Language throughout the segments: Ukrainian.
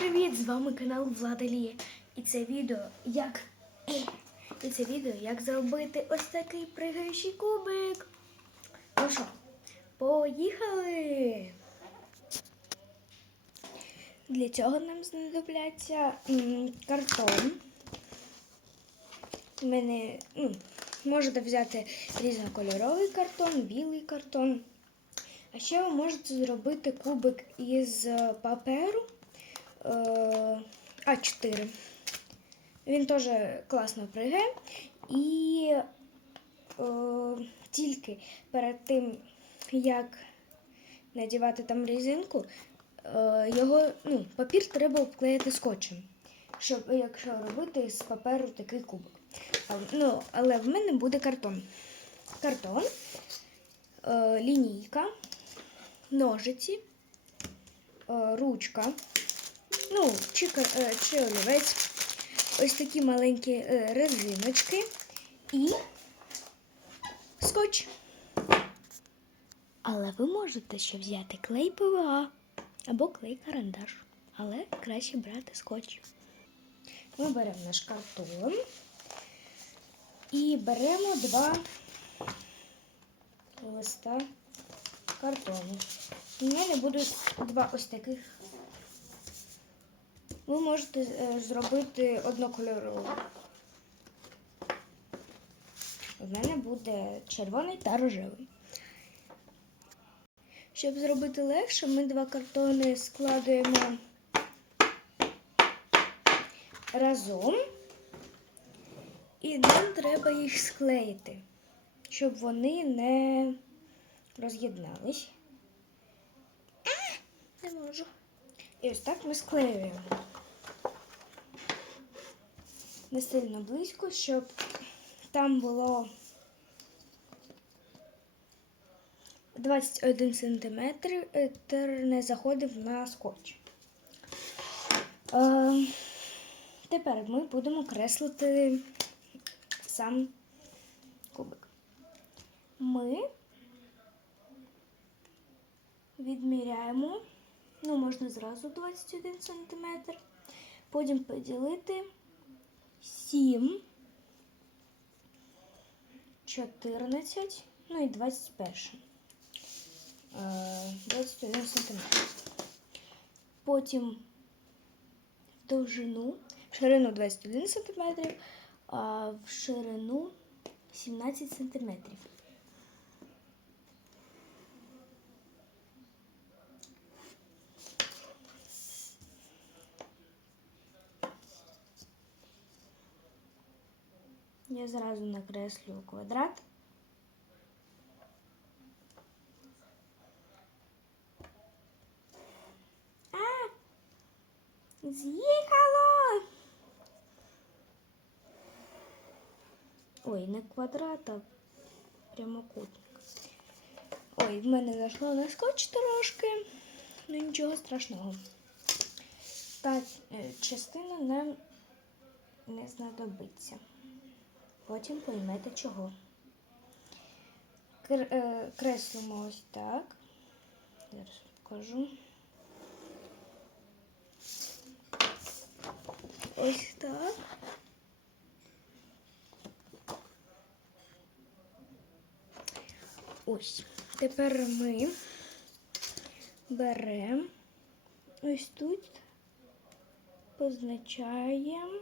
привіт! З вами канал Влада Лія. І це відео як. І це відео як зробити ось такий пригаючий кубик. Ну що, поїхали! Для цього нам знадобляться картон. У мене ну, можете взяти різнокольоровий картон, білий картон. А ще ви можете зробити кубик із паперу А4. Він теж класно пригає. І е, тільки перед тим, як надівати там резинку, е, його ну, папір треба обклеїти скотчем, щоб якщо робити з паперу такий кубик. А, ну, але в мене буде картон. Картон, е, лінійка, ножиці, е, ручка, ну, е, чи олівець, ось такі маленькі е, резиночки і скотч. Але ви можете ще взяти клей ПВА або клей карандаш. Але краще брати скотч. Ми беремо наш картон і беремо два листа картону. У мене будуть два ось таких. Ви можете е, зробити однокольорову. У мене буде червоний та рожевий. Щоб зробити легше, ми два картони складуємо разом. І нам треба їх склеїти, щоб вони не роз'єднались. Не можу. І ось так ми склеюємо. Не сильно близько, щоб там було 21 сантиметр не заходив на скотч. Е, тепер ми будемо креслити сам кубик. Ми відміряємо, ну, можна зразу 21 сантиметр, потім поділити 7, 14, ну і 21. Е, 21 см. Потім в довжину, в ширину 21 см, а в ширину 17 сантиметрів. Я зразу накреслю квадрат. А! З'їхало! Ой, не квадрат, а прямокутник. Ой, в мене зайшло на скотч трошки, ну нічого страшного. Та е, частина нам не знадобиться. Потім поймете чого. Е, креслимо ось так. Зараз покажу. Ось так. Ось. Тепер ми беремо ось тут, позначаємо.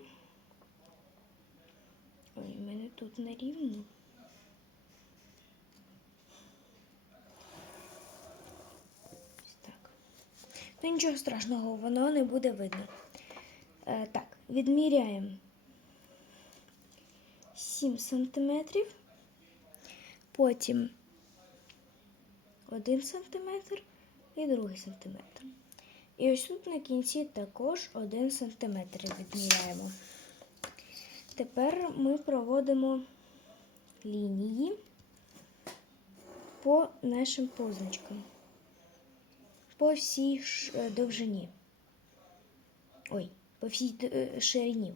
Тут нерівно. Ось так. Ну нічого страшного, воно не буде видно. Е, так, відміряємо 7 сантиметрів, потім 1 сантиметр і другий сантиметр. І ось тут на кінці також 1 сантиметр відміряємо. Тепер ми проводимо лінії по нашим позначкам, по всій е, довжині. Ой, по всій е, ширині.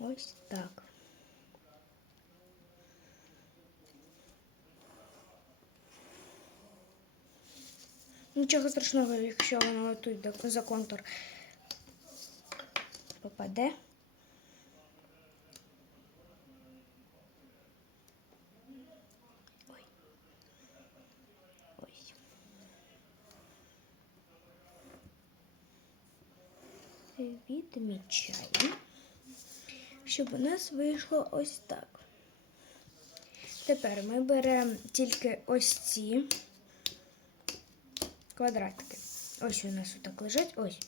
Ось так. Нічого страшного, якщо воно тут за контур попаде. Ой. Ось. Відмічаємо, щоб у нас вийшло ось так. Тепер ми беремо тільки ось ці квадратики. Ось у нас отак лежать. Ось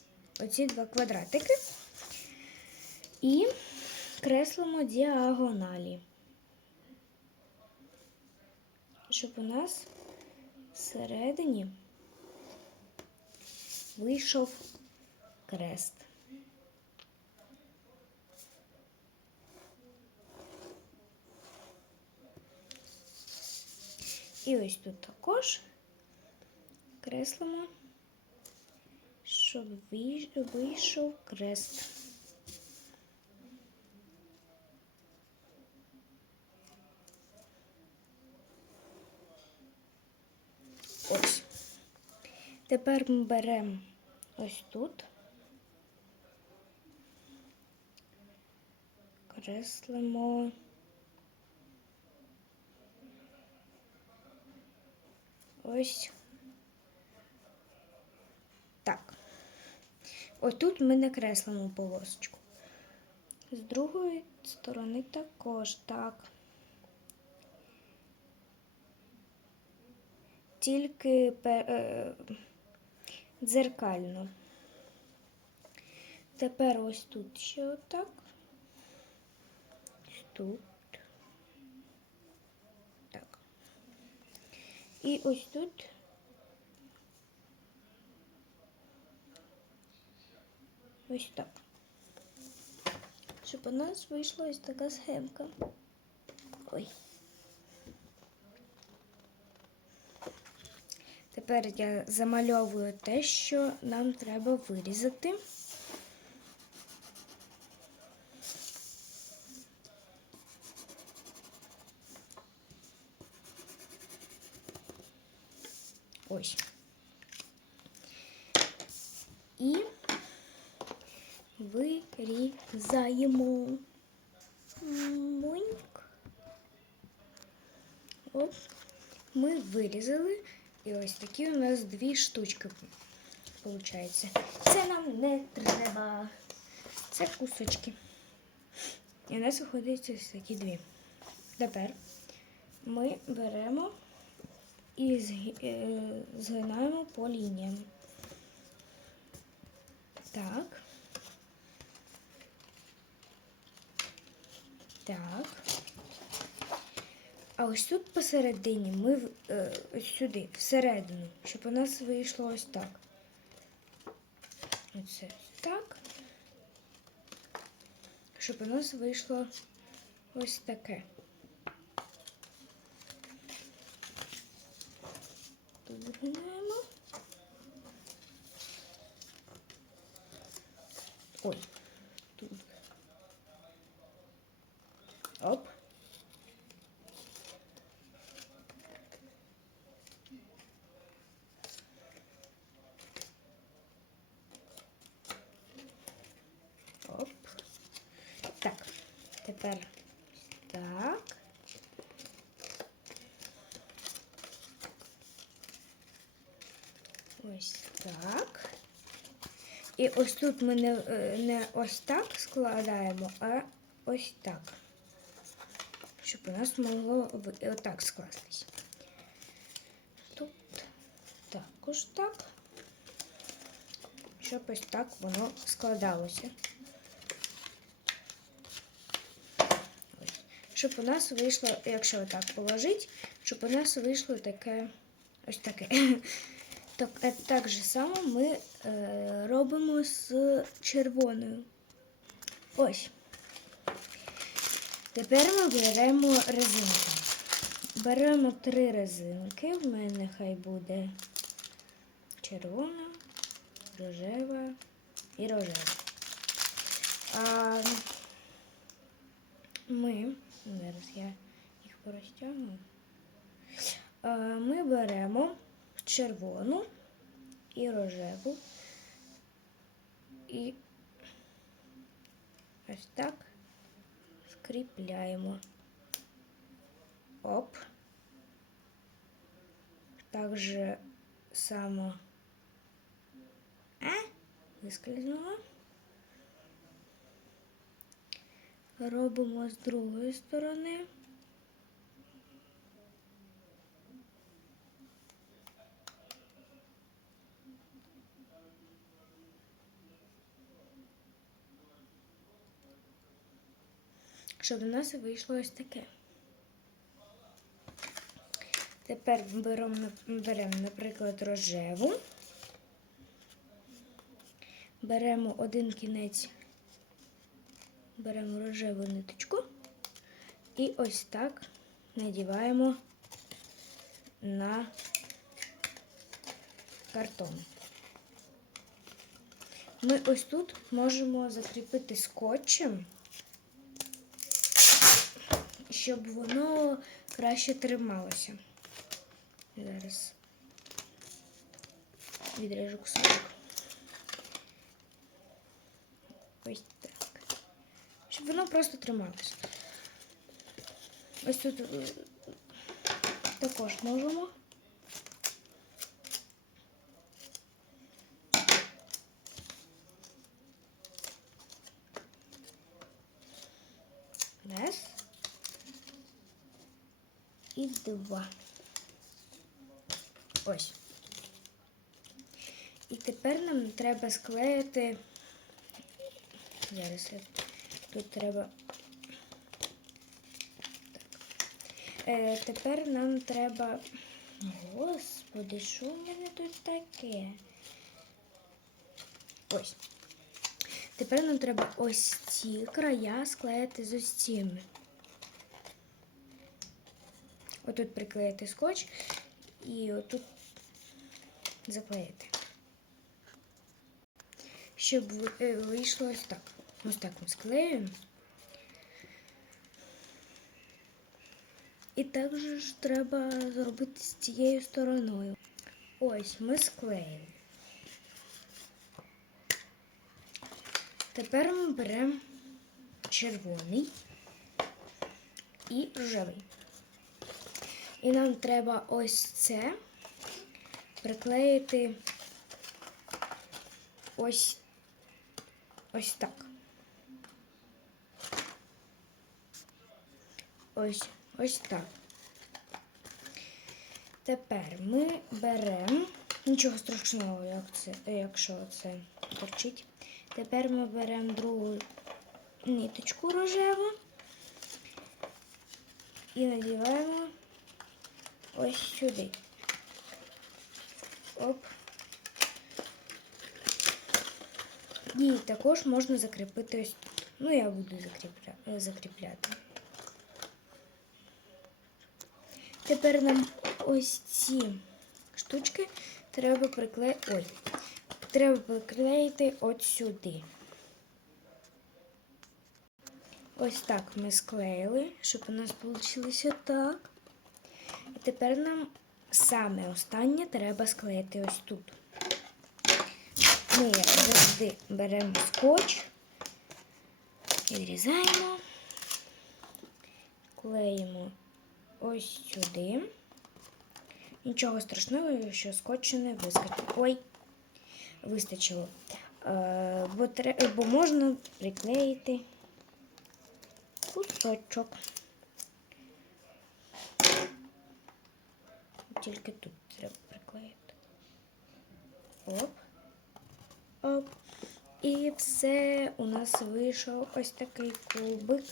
оці два квадратики. І креслимо діагоналі. Щоб у нас всередині вийшов крест. І ось тут також креслимо, щоб вийшов крест. Ось. Тепер ми беремо ось тут. Креслимо. Ось. Так. Ось тут ми накреслимо полосочку. З другої сторони також так. Тільки пе- е, дзеркально. Тепер ось тут ще отак. Тут. Так. І ось тут. Ось так. Щоб у нас вийшла ось така схемка. Ой. Тепер я замальовую те, що нам треба вирізати. Ось. І вирізаємо. Моньк. Оп. Ми вирізали. І ось такі у нас дві штучки виходить. Це нам не треба. Це кусочки. І у нас виходить ось такі дві. Тепер ми беремо і е, згинаємо по лініям. Так. Так. А ось тут посередині ми е, ось сюди, всередину, щоб у нас вийшло ось так. Оце так. Щоб у нас вийшло ось таке. Тут згинаємо. Ой, тут. Оп. Оп. Так, тепер так. Ось так. І ось тут ми не, е, не ось так складаємо, а ось так. Щоб у нас могло отак скластись. Тут також так. Щоб ось так воно складалося. Ось. Щоб у нас вийшло, якщо отак положити, щоб у нас вийшло таке ось таке. Так, е, так же само ми е, робимо з червоною. Ось. Тепер ми беремо резинки. Беремо три резинки. В мене хай буде червона, рожева і рожева. А ми, зараз я їх порозтягну. Ми беремо червону і рожеву. І ось так скріпляємо. Оп. Так же само. А? Вискользнуло. Робимо з другої сторони. Щоб у нас вийшло ось таке. Тепер беремо, беремо, наприклад, рожеву. Беремо один кінець, беремо рожеву ниточку і ось так надіваємо на картон. Ми ось тут можемо закріпити скотчем, щоб воно краще трималося. Зараз відрежу кусочок. Ось так. Щоб воно просто трималося. Ось тут е, також можемо. Раз. І два. Ось. І тепер нам треба склеїти. Зараз тут треба. Так. Е, тепер нам треба. Господи, що в мене тут таке? Ось. Тепер нам треба ось ці края склеїти з ось цими. Отут приклеїти скотч і отут заклеїти. Щоб е, вийшло ось так. Ось так ми склеюємо. І також ж треба зробити з цією стороною. Ось ми склеїли. Тепер ми беремо червоний і рожевий. І нам треба ось це приклеїти ось ось так. Ось ось так. Тепер ми беремо, нічого страшного, як це, якщо це торчить. Тепер ми беремо другу ниточку рожеву і надіваємо ось сюди. Оп. І також можна закріпити ось. Ну, я буду е, закріпляти. Тепер нам ось ці штучки треба приклеїти. Ой, треба приклеїти от сюди. Ось так ми склеїли, щоб у нас вийшло так. Тепер нам саме останнє треба склеїти ось тут. Ми завжди беремо скотч, відрізаємо, клеїмо ось сюди. Нічого страшного, що скотчу не вискочить. Ой, вистачило. Е, бо можна приклеїти кусочок. Тільки тут треба приклеїти. Оп. Оп. І все у нас вийшов ось такий кубик.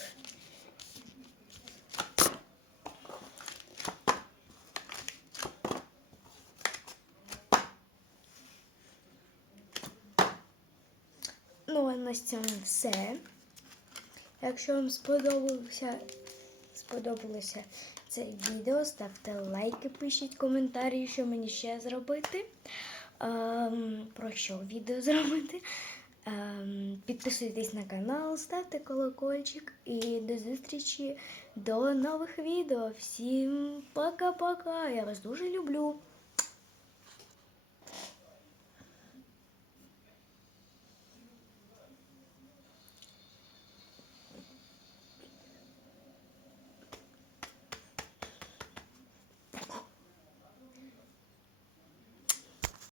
Ну, а на цьому все. Якщо вам сподобалося, сподобалося це відео, ставте лайки, пишіть коментарі, що мені ще зробити. Ем, про що відео зробити. Ем, підписуйтесь на канал, ставте колокольчик і до зустрічі до нових відео. Всім пока-пока! Я вас дуже люблю.